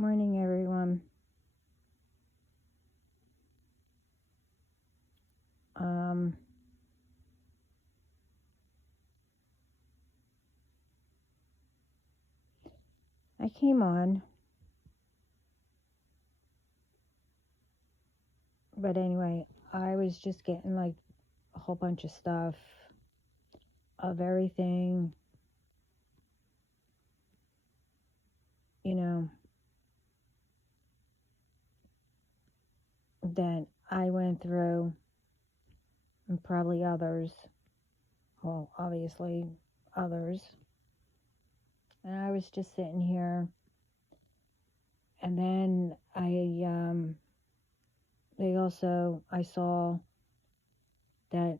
Morning, everyone. Um, I came on, but anyway, I was just getting like a whole bunch of stuff of everything, you know, that I went through, and probably others. Well, obviously, others. And I was just sitting here, and then I saw that,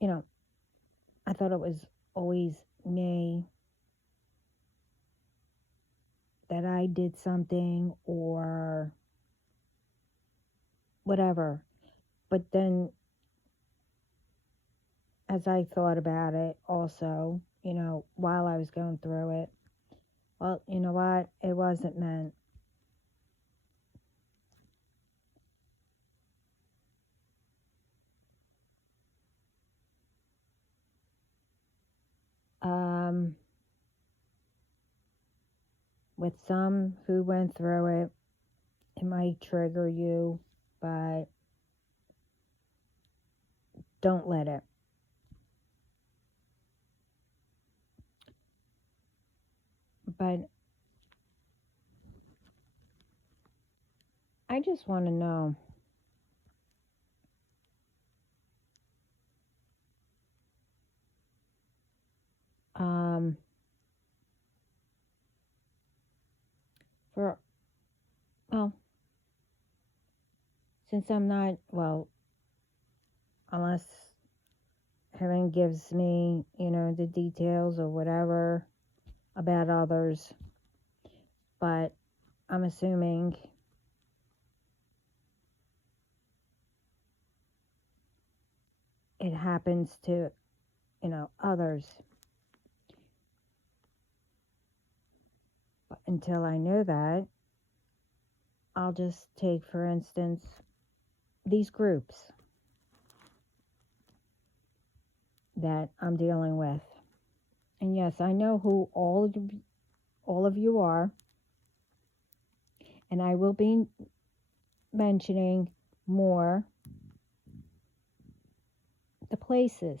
you know, I thought it was always me, that I did something or whatever. But then as I thought about it also, while I was going through it, well, you know what? It wasn't meant. Um, with some who went through it, it might trigger you, but don't let it. But I just want to know, um, for, well, since I'm not, well, unless heaven gives me, the details or whatever about others, but I'm assuming it happens to, others. But until I know that, I'll just take, for instance, these groups that I'm dealing with. And yes, I know who all of you are, and I will be mentioning more the places,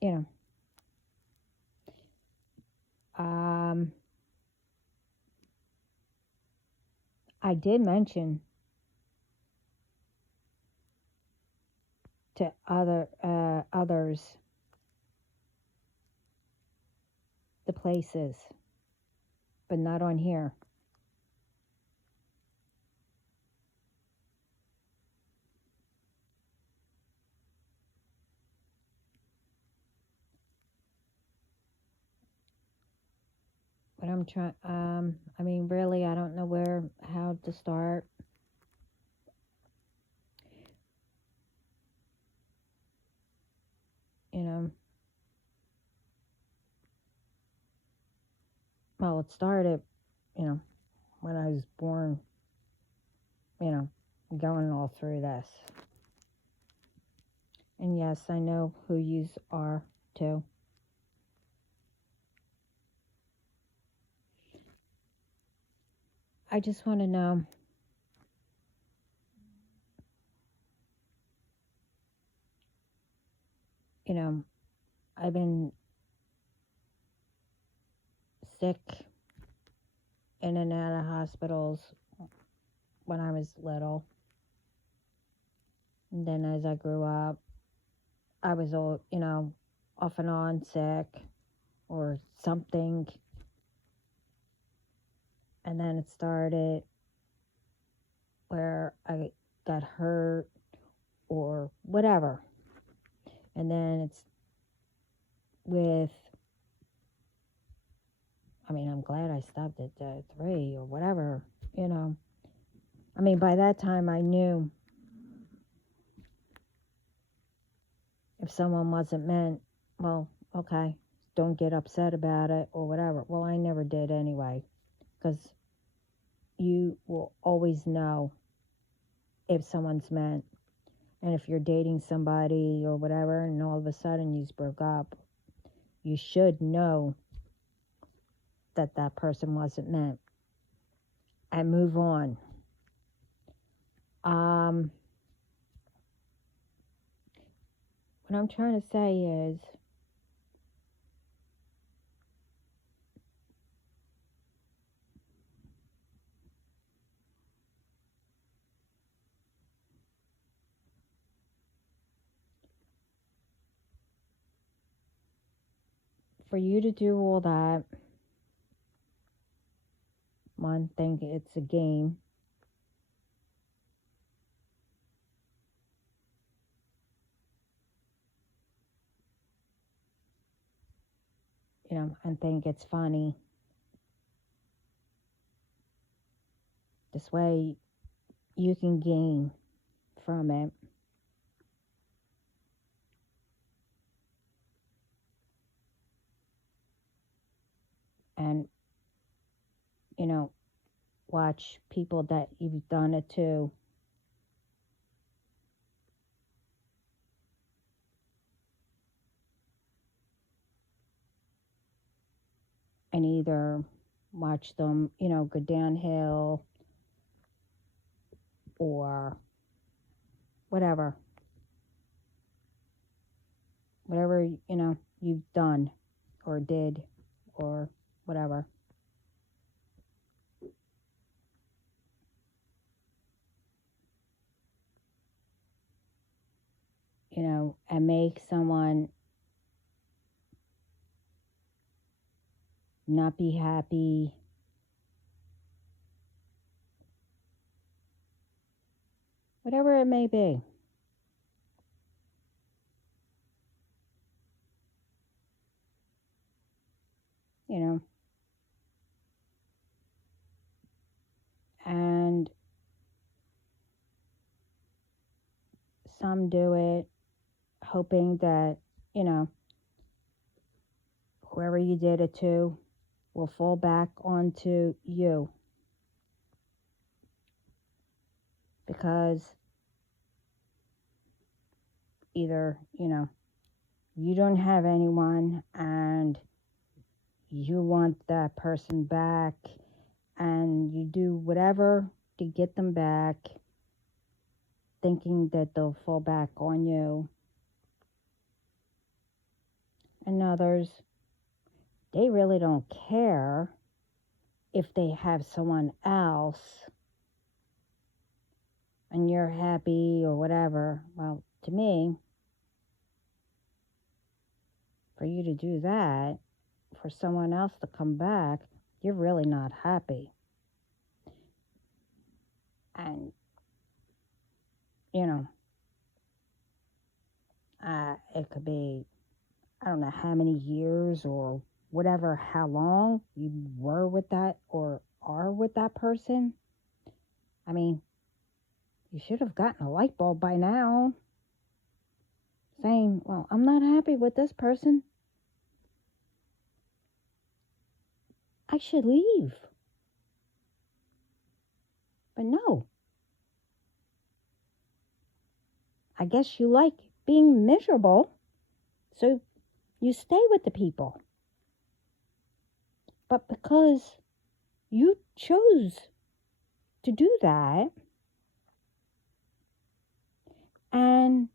you know. I did mention to others the places, but not on here. But I'm trying. I mean, really, I don't know how to start. You know, well, it started, when I was born. You know, going all through this. And yes, I know who yous are too. I just want to know, I've been sick in and out of hospitals when I was little. And then as I grew up, I was all, off and on sick or something. And then it started where I got hurt or whatever. And then it's with, I'm glad I stopped at 3 or whatever, by that time I knew if someone wasn't meant, well, okay, don't get upset about it or whatever. Well, I never did anyway, because you will always know if someone's meant. And if you're dating somebody or whatever, and all of a sudden you broke up, you should know that that person wasn't meant and move on. What I'm trying to say is, for you to do all that, one thing, it's a game. And think it's funny. This way you can gain from it. And, watch people that you've done it to and either watch them, go downhill or whatever. Whatever, you've done or did or whatever. And make someone not be happy. Whatever it may be. And some do it hoping that, whoever you did it to will fall back onto you. Because either, you don't have anyone and you want that person back and you do whatever to get them back, thinking that they'll fall back on you. And others, they really don't care if they have someone else and you're happy or whatever. Well, to me, for you to do that, for someone else to come back, you're really not happy. And, it could be, I don't know how many years or whatever, how long you were with that or are with that person. I mean, you should have gotten a light bulb by now saying, well, I'm not happy with this person. I should leave. But no. I guess you like being miserable, so you stay with the people. But because you chose to do that, and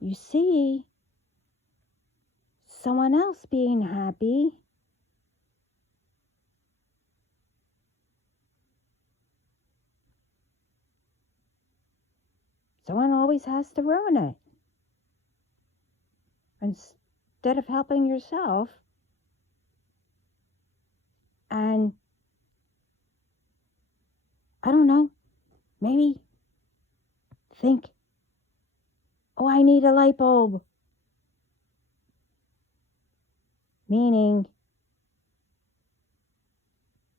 you see someone else being happy, someone always has to ruin it. Instead of helping yourself and, I don't know, maybe think, oh, I need a light bulb. Meaning,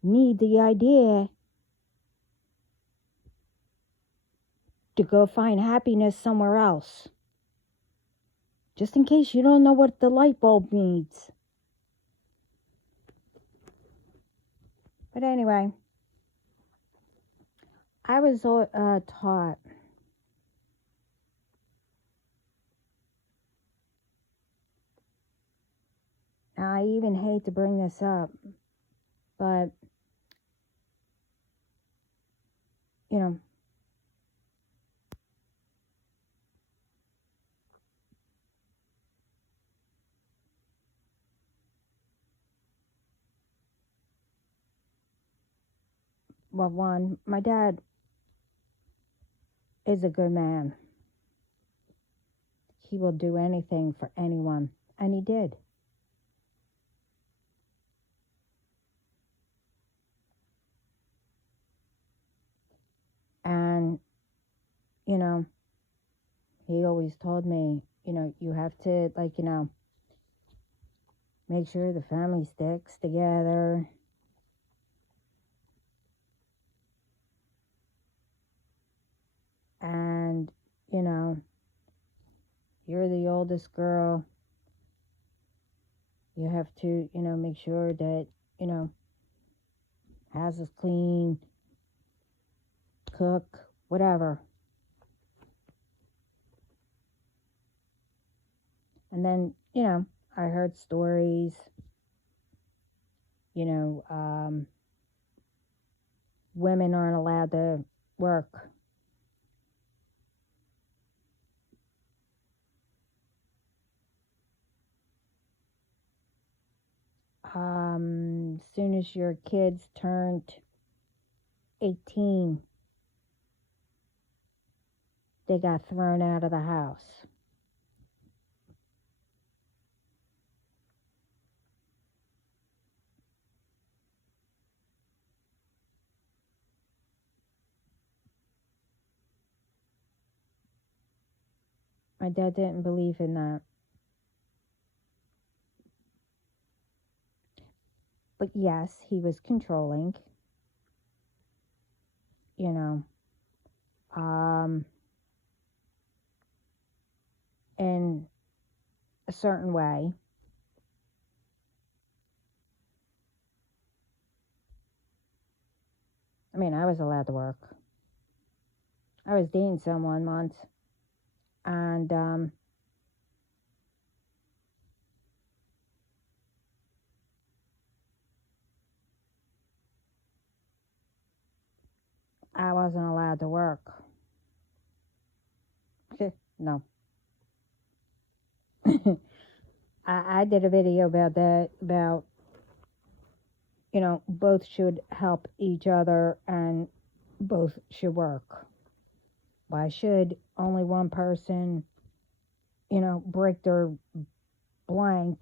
need the idea to go find happiness somewhere else. Just in case you don't know what the light bulb means. But anyway, I was taught, and I even hate to bring this up, but, you know, well, one, my dad is a good man. He will do anything for anyone, and he did. And, you know, he always told me, you have to, like, make sure the family sticks together. And, you're the oldest girl. You have to, make sure that, house is clean, cook, whatever. And then, I heard stories, women aren't allowed to work. As soon as your kids turned 18, they got thrown out of the house. My dad didn't believe in that. But yes, he was controlling, in a certain way. I mean, I was allowed to work. I was dating someone once, and I wasn't allowed to work. No. I did a video about that, about, both should help each other and both should work. Why should only one person, break their blank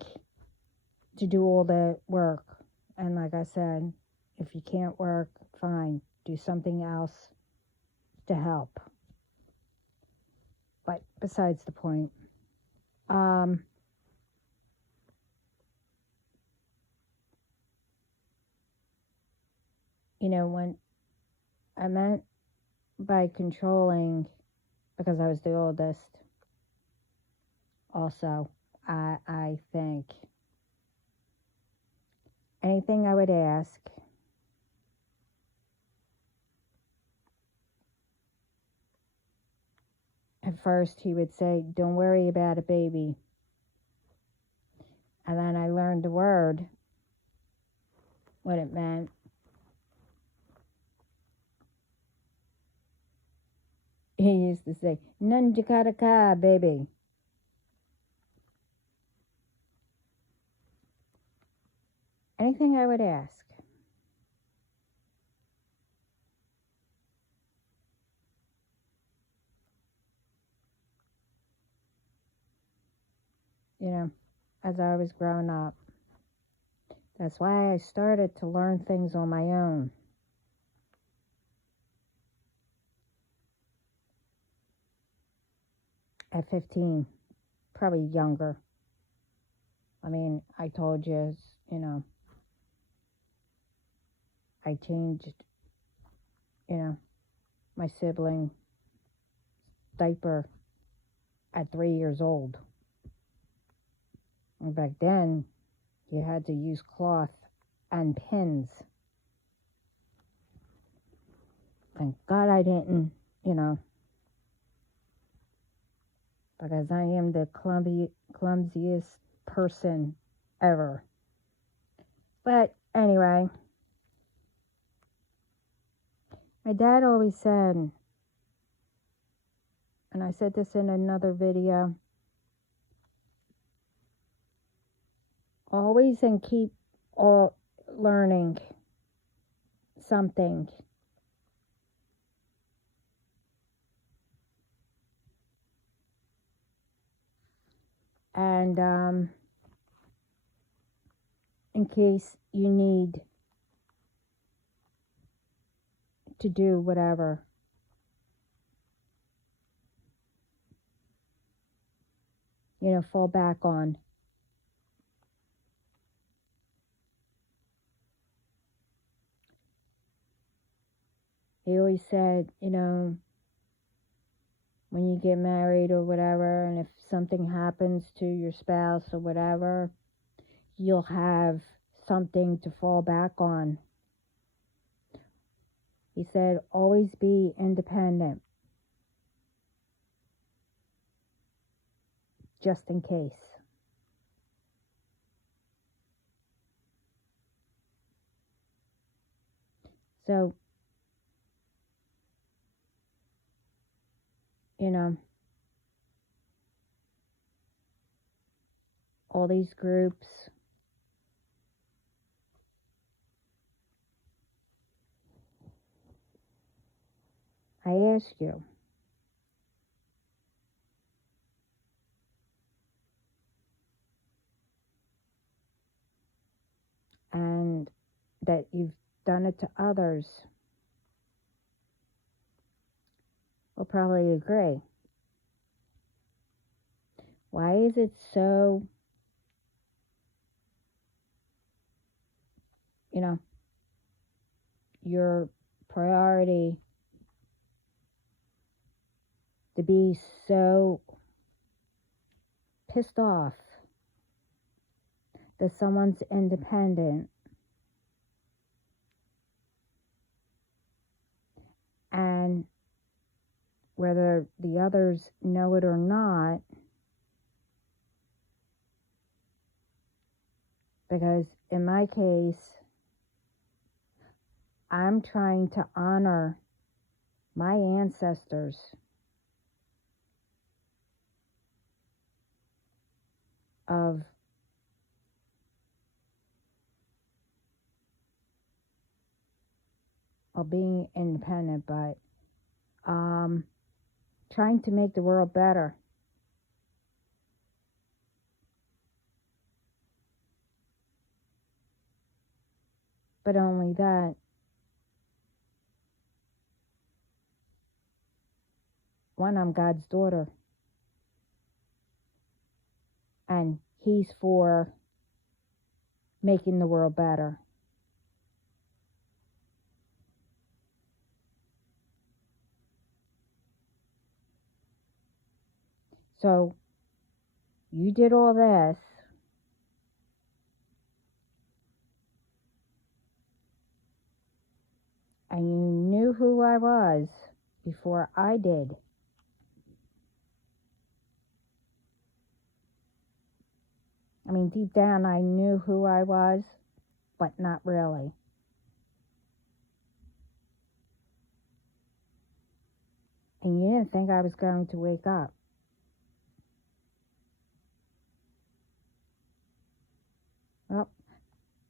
to do all the work? And like I said, if you can't work, fine, do something else to help. But besides the point, when I meant by controlling, because I was the oldest, also, I think anything I would ask, at first he would say, "Don't worry about it, baby." And then I learned the word, what it meant. He used to say, "Nunjakataka, baby." Anything I would ask. As I was growing up. That's why I started to learn things on my own. At 15, probably younger. I mean, I told you, I changed, my sibling diaper at 3 years old. And back then, you had to use cloth and pins. Thank God I didn't, because I am the clumsiest person ever. But anyway, my dad always said, and I said this in another video, always and keep learning something. And in case you need to do whatever. Fall back on. He always said, when you get married or whatever, and if something happens to your spouse or whatever, you'll have something to fall back on. He said, always be independent, just in case. So, all these groups, I ask you, and that you've done it to others, will probably agree. Why is it so, your priority to be so pissed off that someone's independent and whether the others know it or not, because in my case, I'm trying to honor my ancestors of being independent, but trying to make the world better. But only that, one, I'm God's daughter, and He's for making the world better. So, you did all this, and you knew who I was before I did. I mean, deep down, I knew who I was, but not really. And you didn't think I was going to wake up. Well,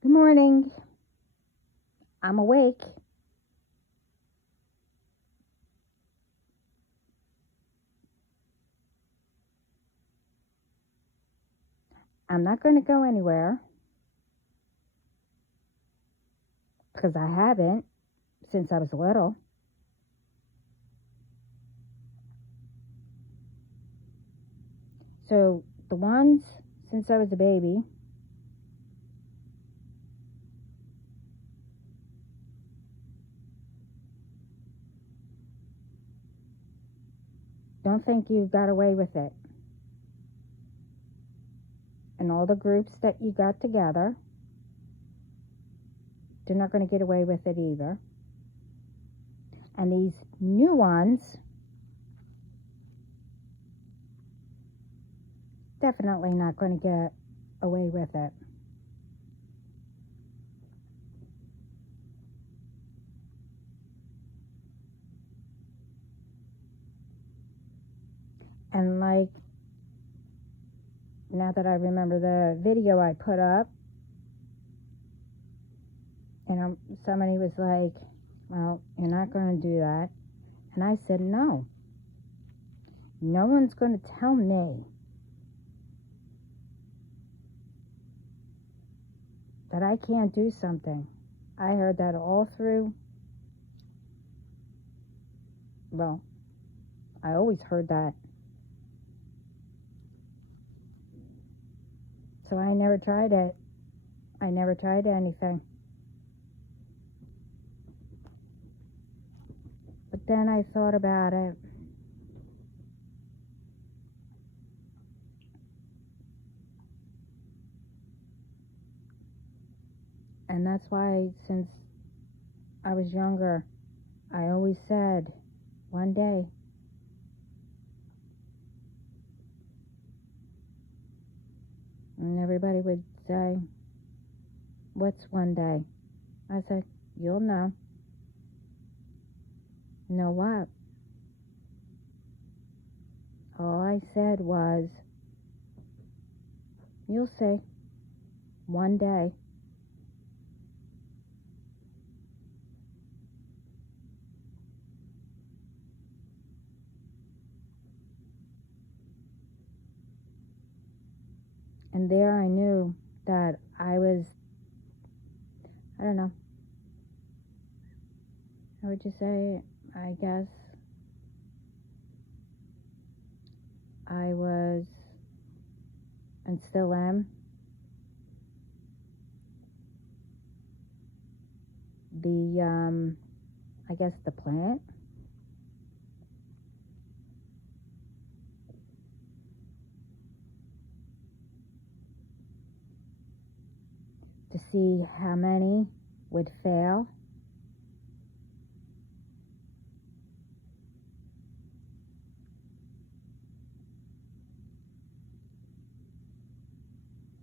good morning. I'm awake. I'm not going to go anywhere, because I haven't since I was little. So the ones since I was a baby, don't think you got away with it. and all the groups that you got together, they're not going to get away with it either. And these new ones, definitely not going to get away with it. And like, now that I remember the video I put up, and somebody was like, well, you're not going to do that. And I said, no. No one's going to tell me that I can't do something. I heard that all through. Well, I always heard that. So I never tried it. I never tried anything. But then I thought about it. And that's why, since I was younger, I always said, one day, and everybody would say, what's one day? I said, you'll know. Know what? All I said was, you'll see, one day. And there I knew that I was, I don't know, how would you say, I guess I was, and still am, I guess the planet. To see how many would fail.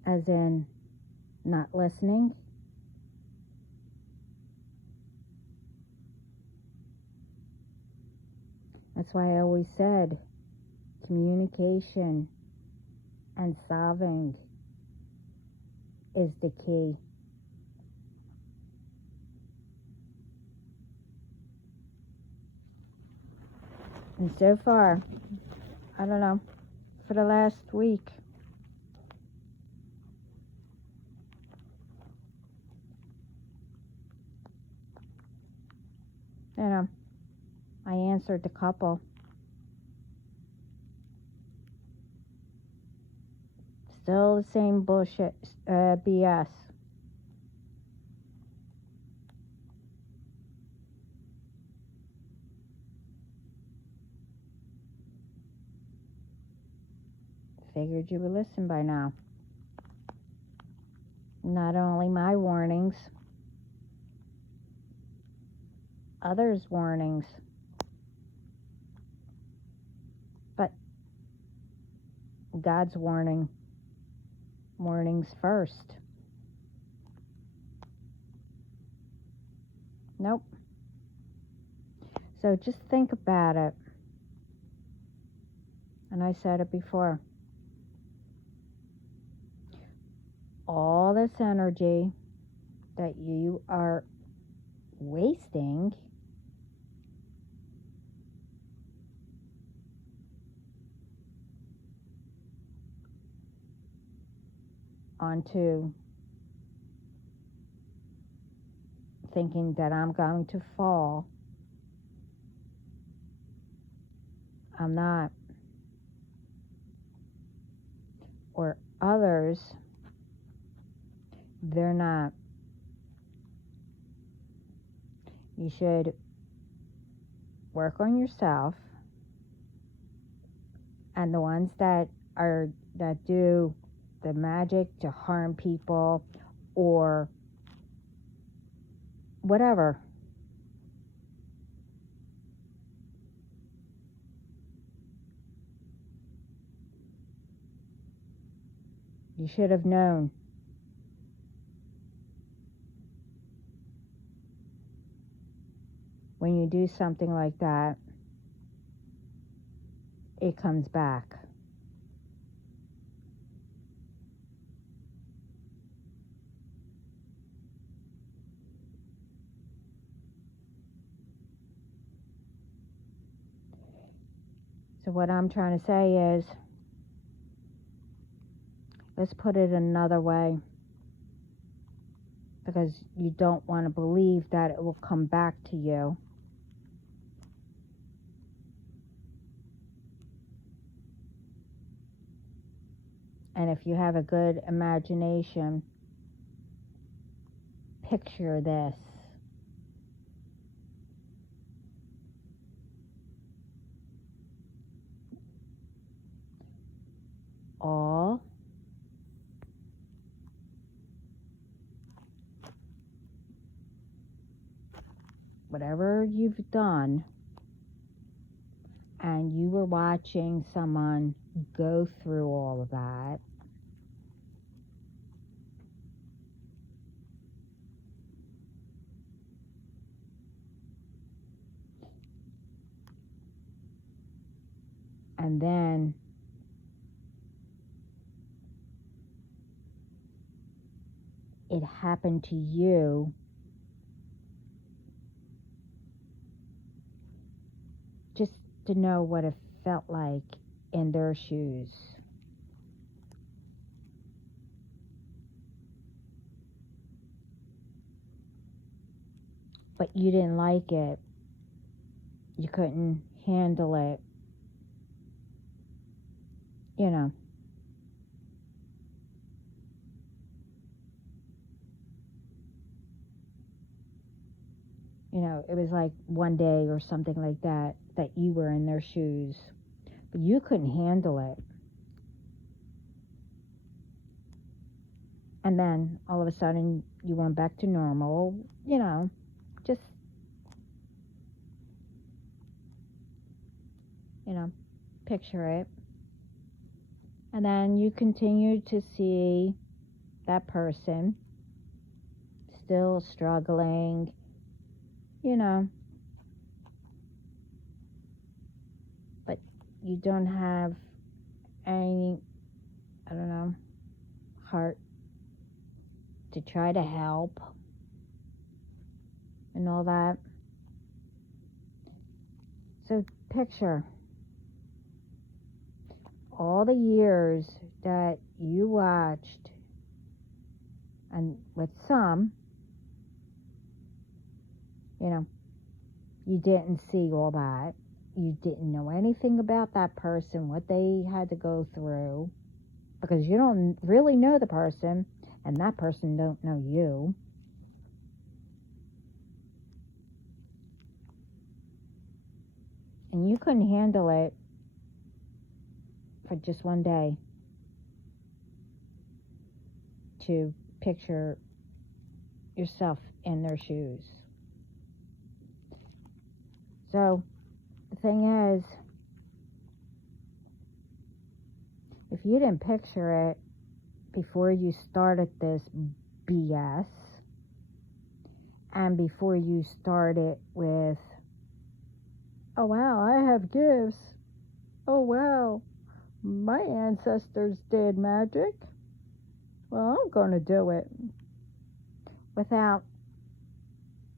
As in, not listening. That's why I always said communication and solving is the key. And so far, I don't know, for the last week, you know, I answered the couple. Still the same bullshit, BS. Figured you would listen by now. Not only my warnings, others' warnings. But God's warnings first. Nope. So just think about it. And I said it before. All this energy that you are wasting onto thinking that I'm going to fall. I'm not. Or others, they're not. You should work on yourself, and the ones that do the magic to harm people or whatever. You should have known. When you do something like that, it comes back. So what I'm trying to say is, let's put it another way, because you don't want to believe that it will come back to you. And if you have a good imagination, picture this. All whatever you've done, and you were watching someone go through all of that, and then it happened to you, just to know what it felt like in their shoes. But you didn't like it. You couldn't handle it. You know. You know, it was like one day or something like that, that you were in their shoes. But you couldn't handle it. And then all of a sudden you went back to normal, you know, just, you know, picture it. And then you continue to see that person still struggling, you know, but you don't have any, I don't know, heart to try to help and all that. So picture all the years that you watched, and with some, you know, you didn't see all that. You didn't know anything about that person, what they had to go through, because you don't really know the person, and that person don't know you. And you couldn't handle it for just one day to picture yourself in their shoes. So the thing is, if you didn't picture it before you started this BS, and before you started with, oh wow, I have gifts, oh wow, my ancestors did magic, well, I'm going to do it, without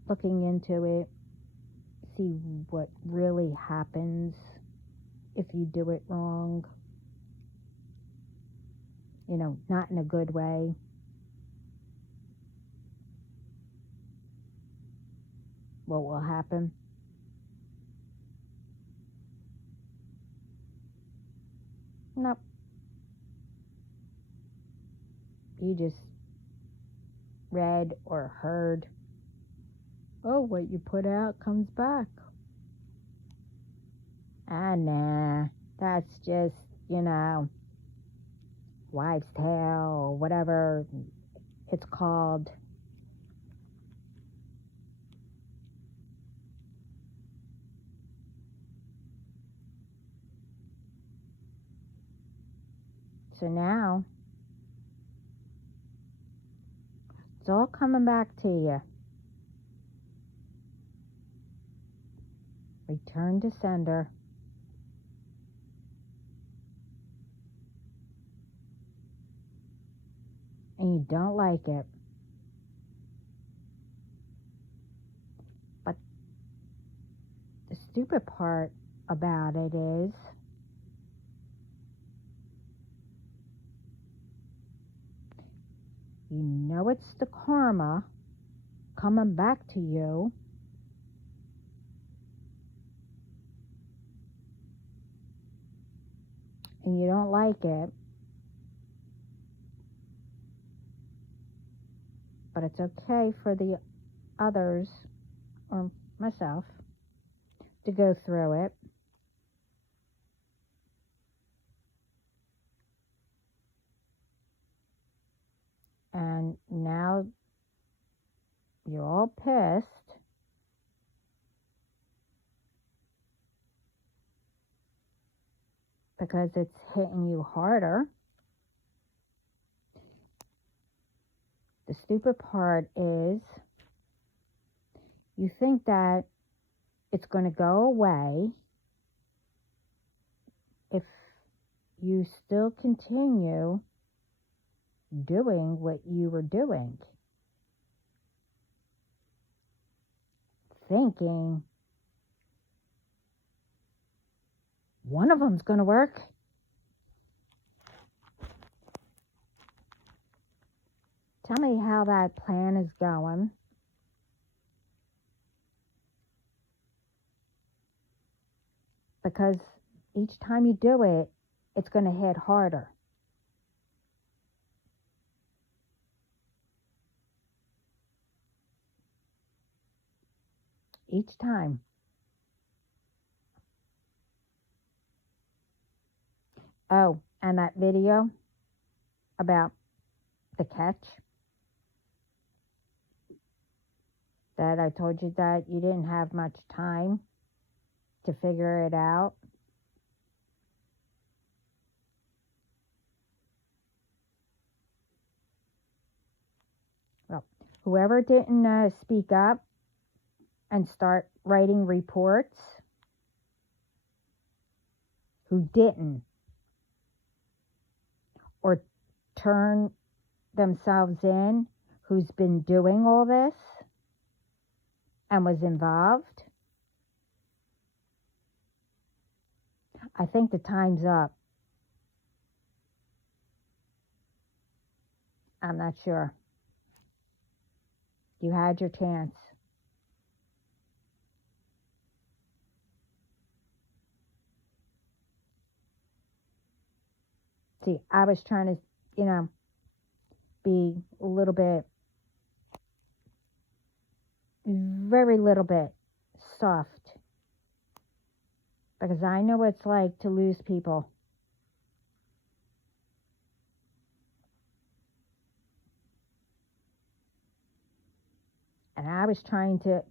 looking into it, see what really happens if you do it wrong. You know, not in a good way. What will happen? Nope. You just read or heard, oh, what you put out comes back. Ah, nah, that's just, you know, wives' tale or whatever it's called. So now, it's all coming back to you. Return to sender. And you don't like it. But the stupid part about it is you know it's the karma coming back to you. And you don't like it. But it's okay for the others, or myself, to go through it. And now you're all pissed because it's hitting you harder. The stupid part is you think that it's going to go away if you still continue doing what you were doing. Thinking one of them's going to work. Tell me how that plan is going. Because each time you do it, it's going to hit harder. Each time. Oh, and that video about the catch that I told you that you didn't have much time to figure it out. Well, whoever didn't speak up and start writing reports, who didn't, or turn themselves in, who's been doing all this and was involved, I think the time's up. I'm not sure. You had your chance. See, I was trying to, be a little bit, very little bit soft. Because I know what it's like to lose people. And I was trying to,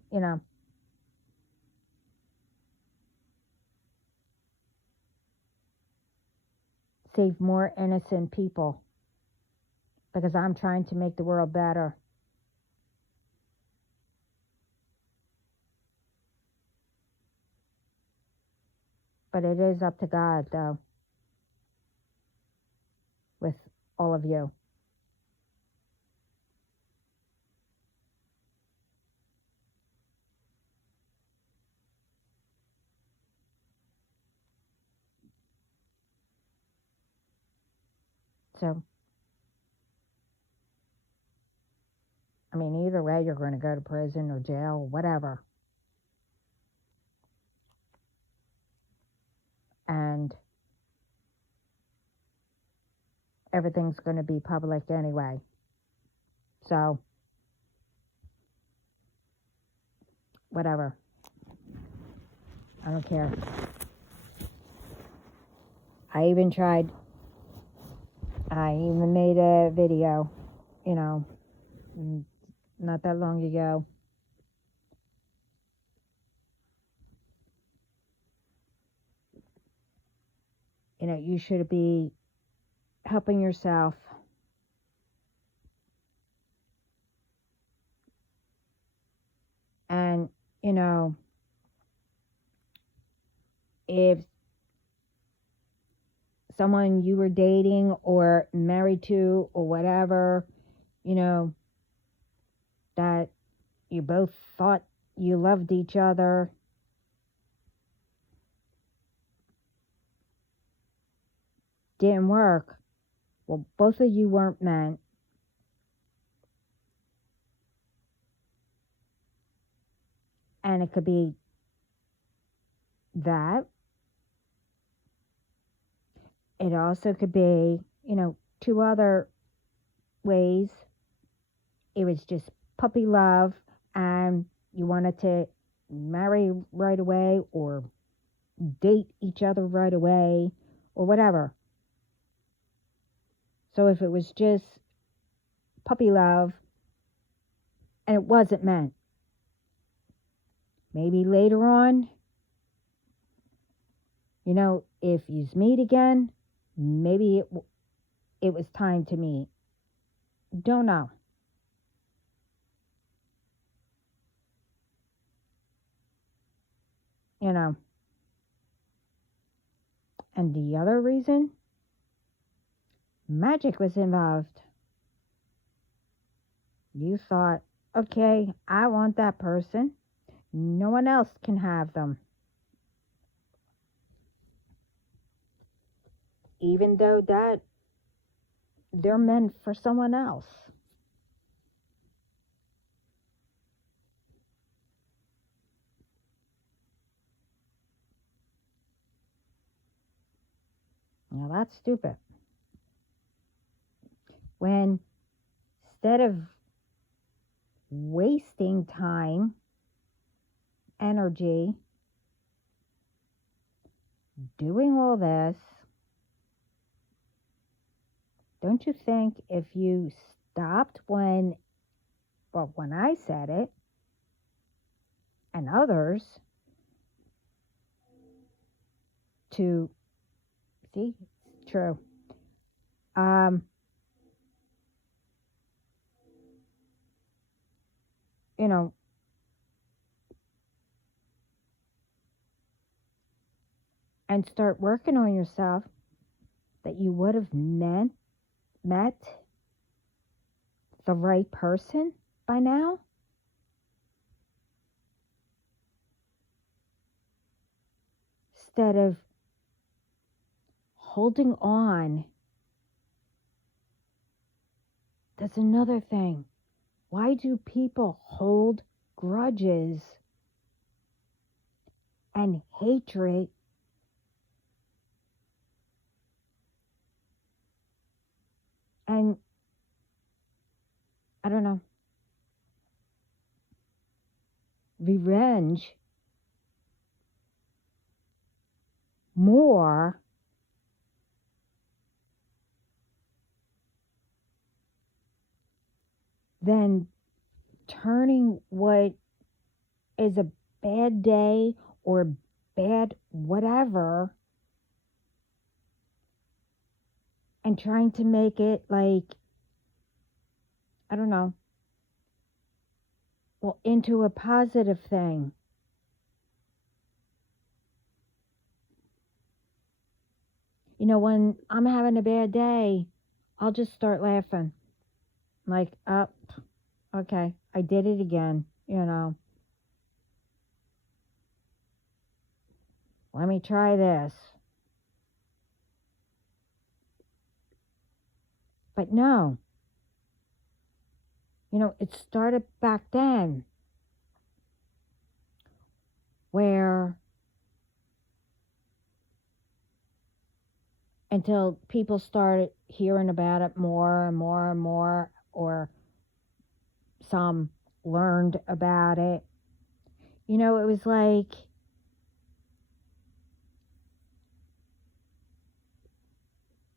save more innocent people. Because I'm trying to make the world better. But it is up to God, though, with all of you. So, I mean, either way, you're going to go to prison or jail or whatever. And everything's going to be public anyway. So, whatever. I don't care. I even tried I even made a video, not that long ago. You should be helping yourself. And, if someone you were dating or married to or whatever, that you both thought you loved each other, didn't work. Well, both of you weren't meant. And it could be that. It also could be, two other ways. It was just puppy love and you wanted to marry right away or date each other right away or whatever. So if it was just puppy love and it wasn't meant, maybe later on, if you meet again, maybe it was time to meet. Don't know. And the other reason, magic was involved. You thought, okay, I want that person. No one else can have them. Even though that they're meant for someone else. Now that's stupid. When instead of wasting time, energy, doing all this, don't you think if you stopped when I said it, and others, to, see, it's true, and start working on yourself, that you would have met the right person by now? Instead of holding on. That's another thing. Why do people hold grudges and hatred and, I don't know, revenge more than turning what is a bad day or bad whatever and trying to make it like, I don't know, into a positive thing? When I'm having a bad day, I'll just start laughing. Like, oh, okay, I did it again, Let me try this. But no. It started back then where until people started hearing about it more and more and more, or some learned about it. It was like,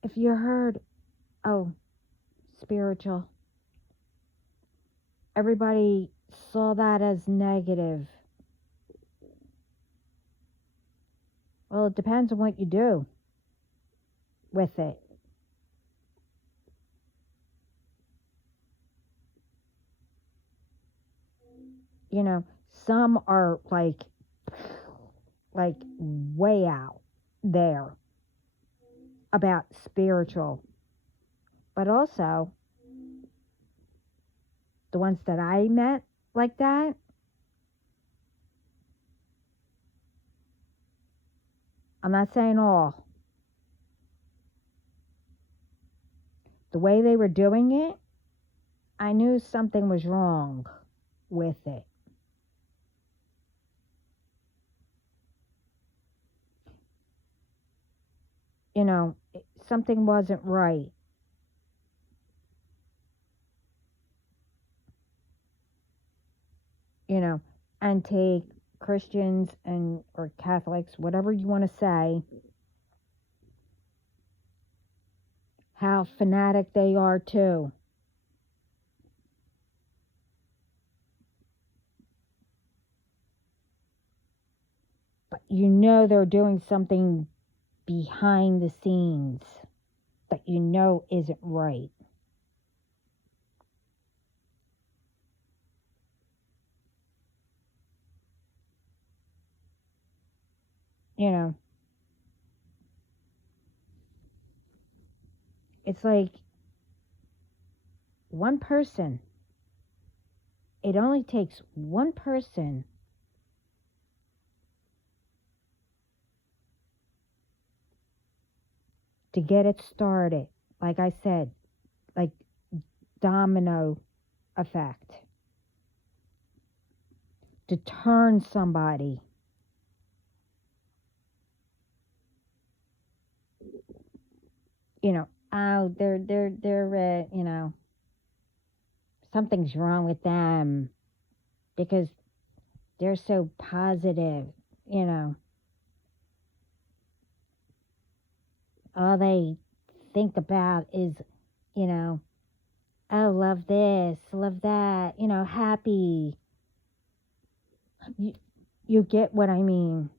if you heard oh, spiritual. Everybody saw that as negative. Well, it depends on what you do with it. You know, some are like way out there about spiritual, but also the ones that I met like that, I'm not saying all, the way they were doing it, I knew something was wrong with it. You know, something wasn't right. You know, and take Christians and or Catholics, whatever you want to say, how fanatic they are too. But you know they're doing something behind the scenes that you know isn't right. You know, it's like one person, it only takes one person to get it started. Like I said, like domino effect, to turn somebody. You know, oh, they're you know, something's wrong with them because they're so positive. You know, all they think about is, you know, oh, love this, love that, you know, happy. You, you get what I mean.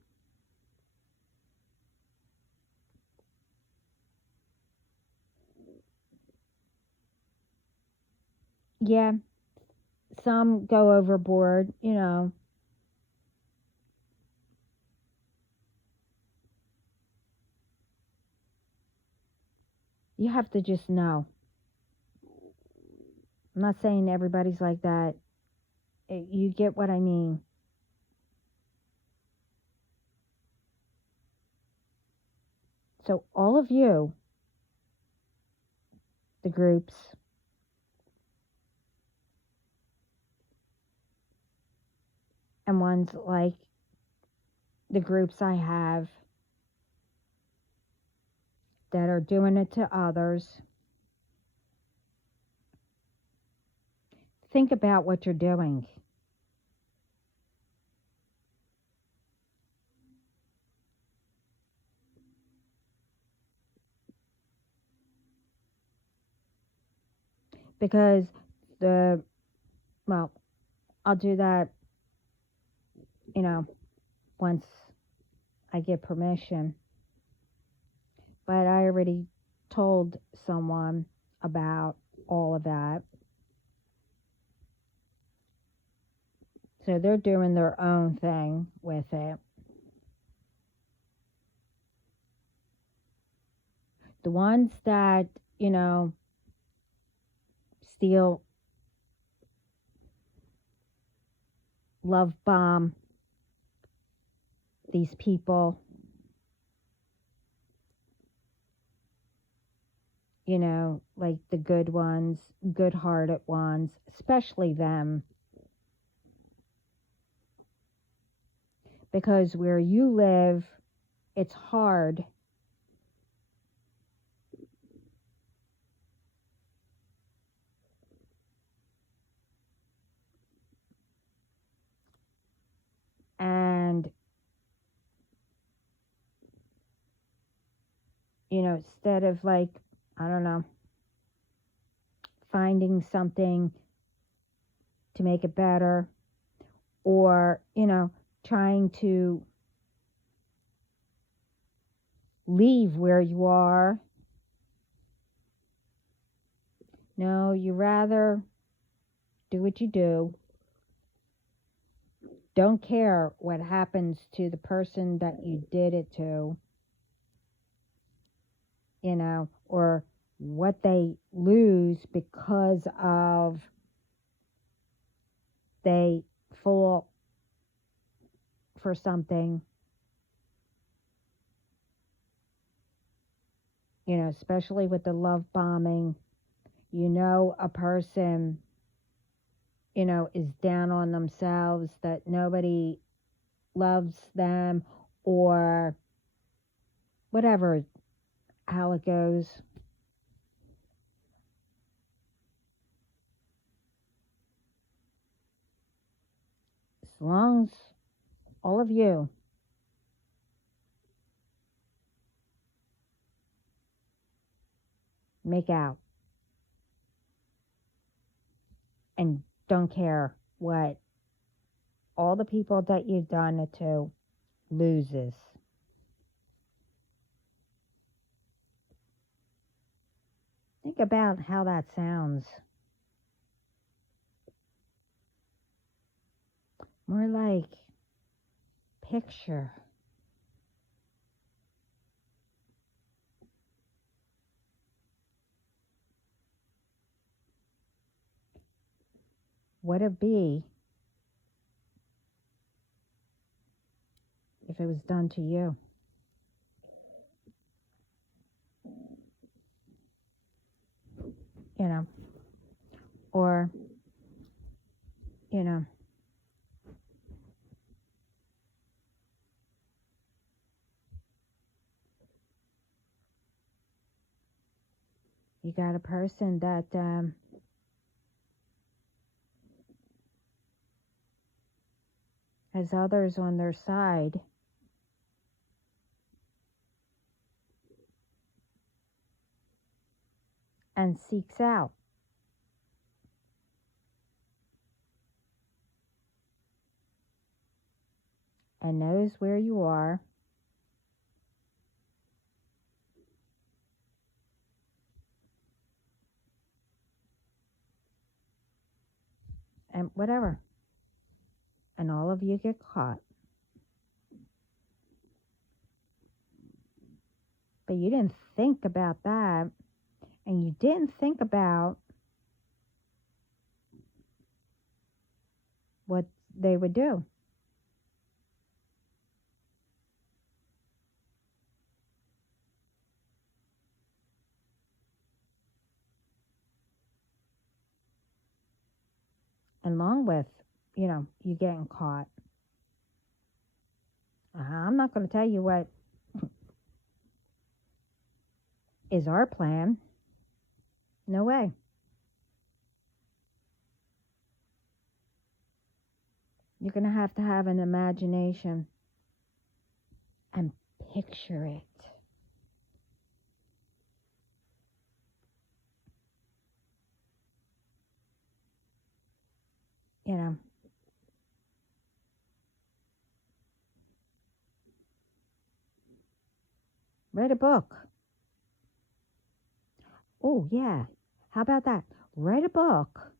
Yeah, some go overboard, you know. You have to just know. I'm not saying everybody's like that. You get what I mean. So, all of you, the groups, and ones like the groups I have that are doing it to others, think about what you're doing. Because the, well, I'll do that, you know, once I get permission. But I already told someone about all of that. So they're doing their own thing with it. The ones that, you know, steal, love bomb these people, you know, like the good ones, good hearted ones, especially them. Because where you live, it's hard. And, you know, instead of like, I don't know, finding something to make it better, or, trying to leave where you are. No, you rather do what you do. Don't care what happens to the person that you did it to, or what they lose because of they fall for something, especially with the love bombing. A person, is down on themselves, that nobody loves them, or whatever, how it goes. As long as all of you make out and don't care what all the people that you've done it to loses. Think about how that sounds. More like picture. What it'd be if it was done to you. Or, you got a person that has others on their side, and seeks out. And knows where you are. And whatever. And all of you get caught. But you didn't think about that. And you didn't think about what they would do. Along with, you getting caught. I'm not going to tell you what is our plan. No way. You're going to have an imagination and picture it. Write a book. Oh, yeah. How about that? Write a book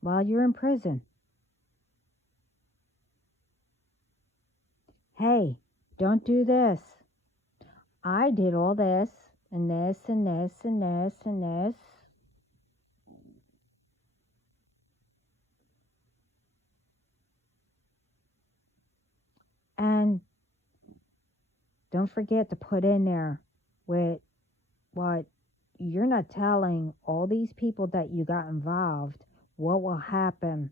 while you're in prison. Hey, don't do this. I did all this, and this, and this, and this, and this. And don't forget to put in there with what you're not telling all these people that you got involved what will happen.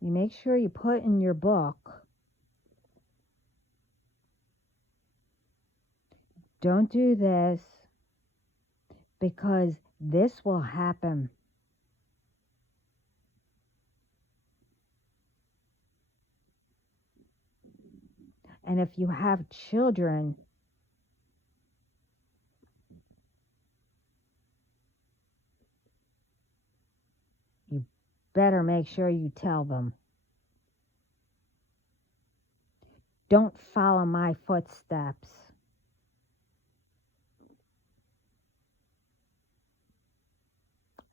You make sure you put in your book, don't do this because this will happen. And if you have children, better make sure you tell them. Don't follow my footsteps.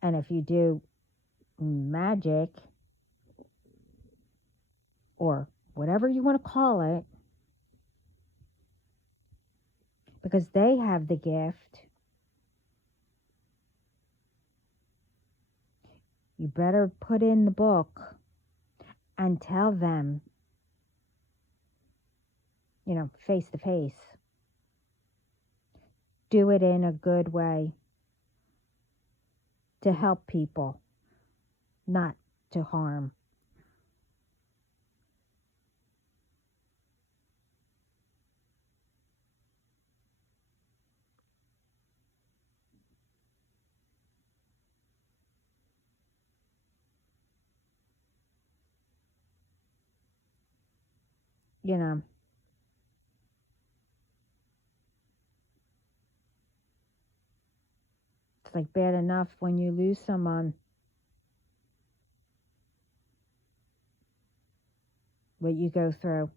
And if you do magic or whatever you want to call it, because they have the gift, you better put in the book and tell them, face to face. Do it in a good way to help people, not to harm. You know, it's like bad enough when you lose someone, what you go through.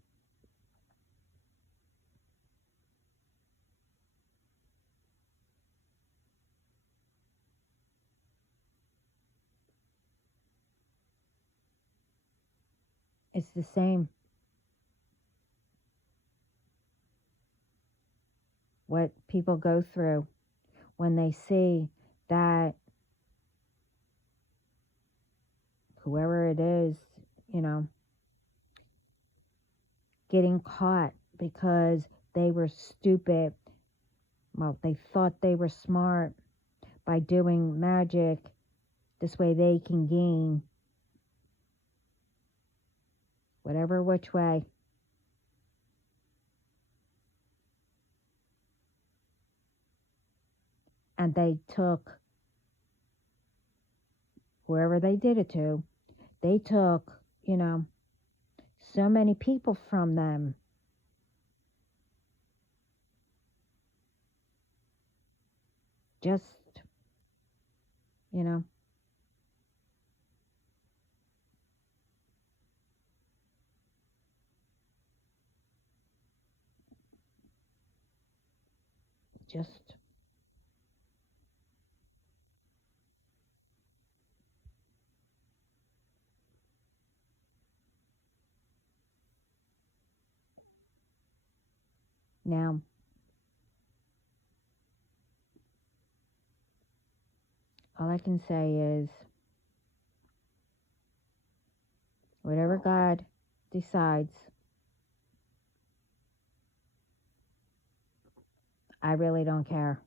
It's the same. What people go through when they see that whoever it is, getting caught because they were stupid. Well, they thought they were smart by doing magic. This way they can gain whatever which way. And they took whoever they did it to, they took, so many people from them. Just, you know, just now. All I can say is whatever God decides, I really don't care.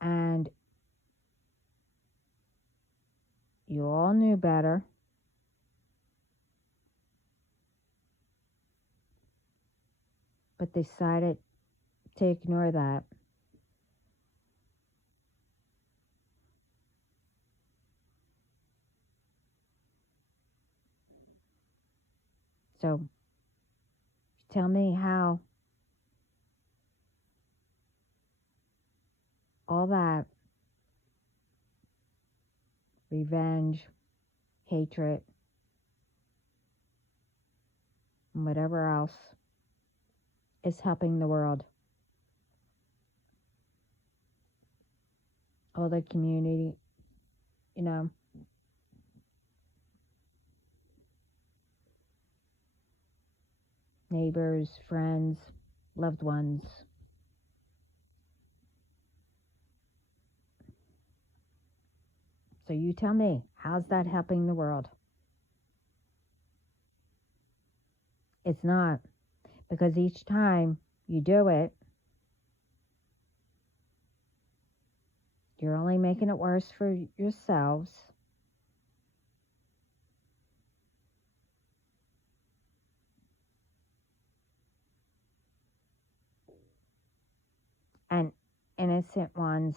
And you all knew better, but decided to ignore that. So tell me how all that revenge, hatred, and whatever else is helping the world. All the community, neighbors, friends, loved ones. So you tell me, how's that helping the world? It's not, because each time you do it, you're only making it worse for yourselves. And innocent ones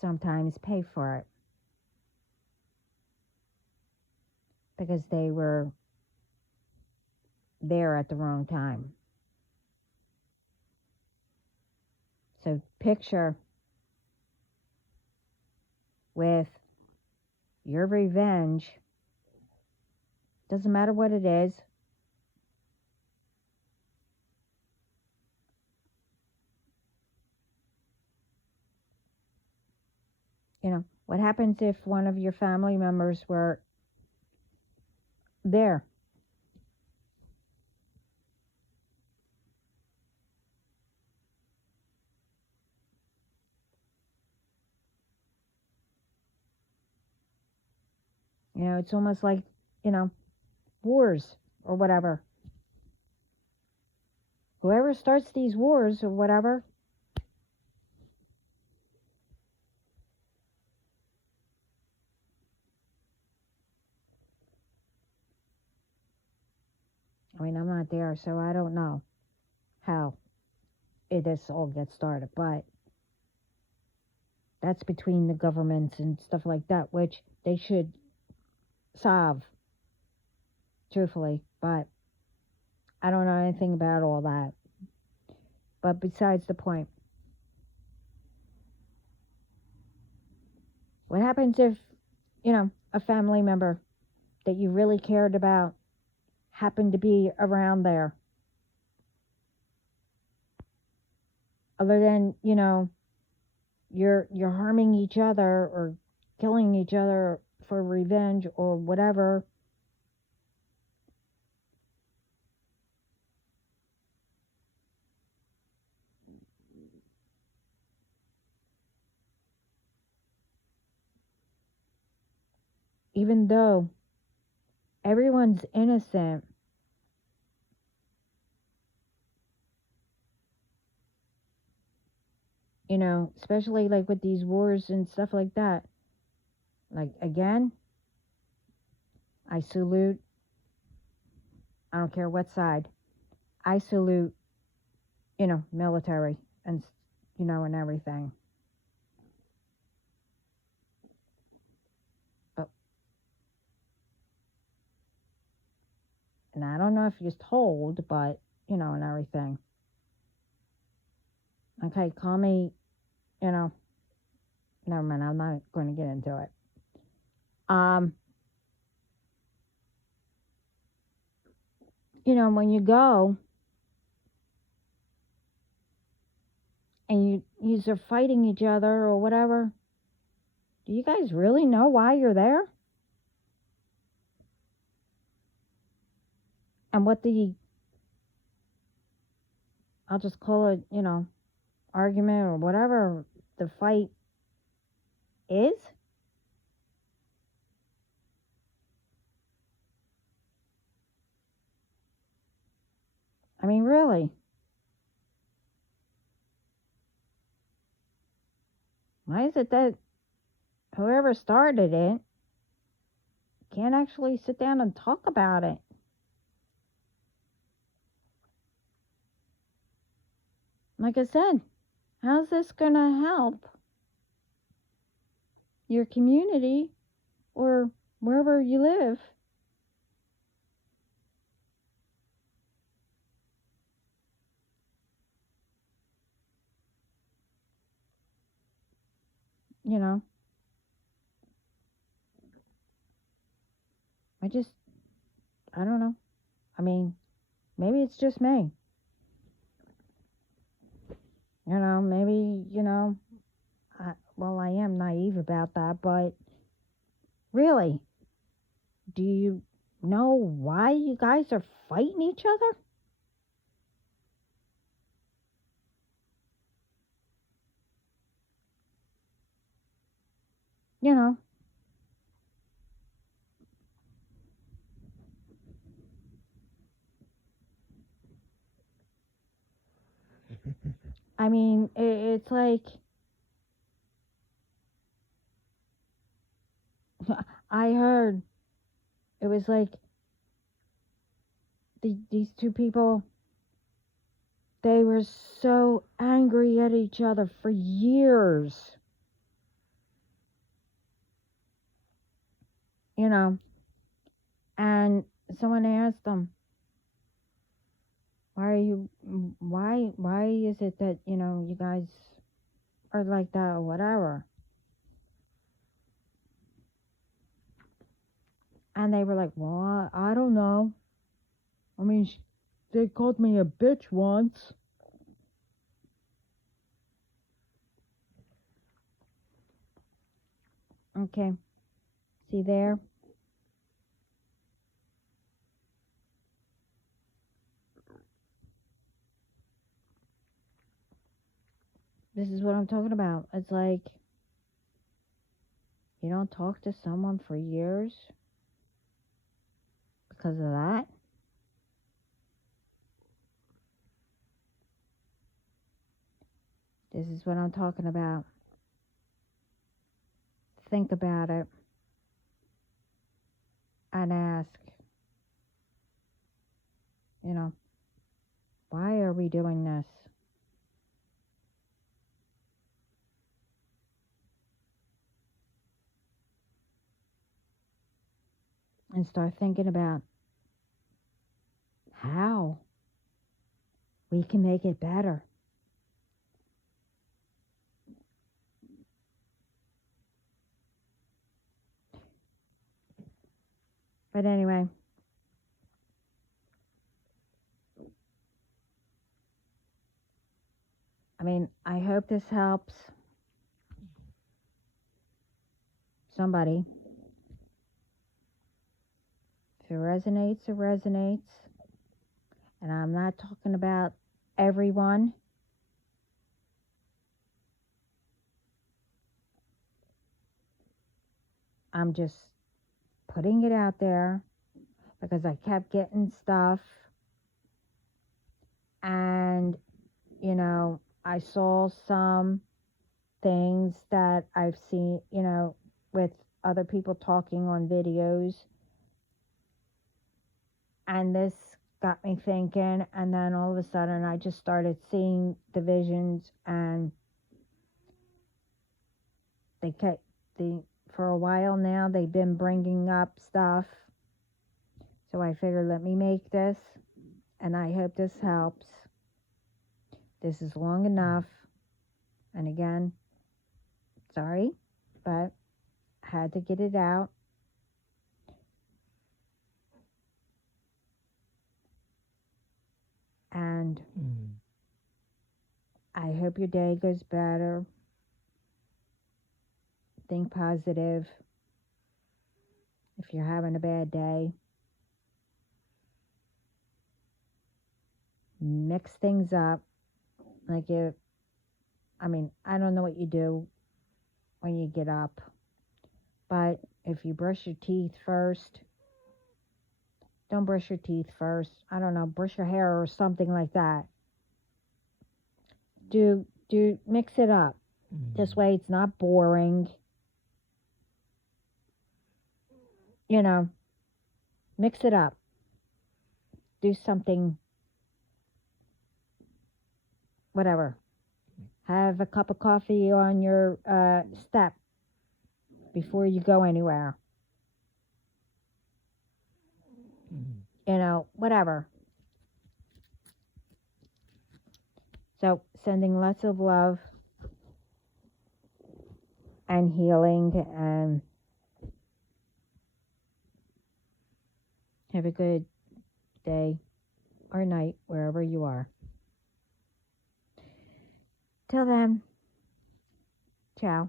sometimes pay for it because they were there at the wrong time. So picture with your revenge, doesn't matter what it is, what happens if one of your family members were there? It's almost like, wars or whatever. Whoever starts these wars or whatever, I'm not there, so I don't know how this all gets started, but that's between the governments and stuff like that, which they should solve, truthfully, but I don't know anything about all that. But besides the point, what happens if, a family member that you really cared about happened to be around there? Other than, you're harming each other or killing each other for revenge or whatever. Even though everyone's innocent, especially like with these wars and stuff like that. Like, again, I salute, I don't care what side, I salute, military and, and everything. But, and I don't know if you're told, but, and everything. Okay, call me, never mind, I'm not going to get into it. When you go and you are fighting each other or whatever, do you guys really know why you're there? And what I'll just call it, argument or whatever the fight is? Really? Why is it that whoever started it can't actually sit down and talk about it? Like I said, how's this going to help your community or wherever you live? I don't know. Maybe it's just me. Maybe, I am naive about that, but really, do you know why you guys are fighting each other? It's like I heard it was like these two people, they were so angry at each other for years. And someone asked them, why is it that, you guys are like that or whatever? And they were like, well, I don't know. I mean, they called me a bitch once. Okay. See there? This is what I'm talking about. It's like, you don't talk to someone for years because of that. This is what I'm talking about. Think about it and ask, why are we doing this? And start thinking about how we can make it better. But anyway, I hope this helps somebody. If it resonates, it resonates. And I'm not talking about everyone. I'm just putting it out there because I kept getting stuff. And, I saw some things that I've seen, with other people talking on videos. And this got me thinking. And then all of a sudden I just started seeing the visions, and for a while now they've been bringing up stuff. So I figured, let me make this, and I hope this helps. This is long enough. And again, sorry, but I had to get it out. And I hope your day goes better. Think positive. If you're having a bad day, mix things up. Like I don't know what you do when you get up, but if you brush your teeth first, don't brush your teeth first. I don't know, brush your hair or something like that. Do mix it up. This way it's not boring. Mix it up. Do something, whatever. Have a cup of coffee on your step before you go anywhere. Whatever. So, sending lots of love and healing, and have a good day or night wherever you are. Till then, ciao.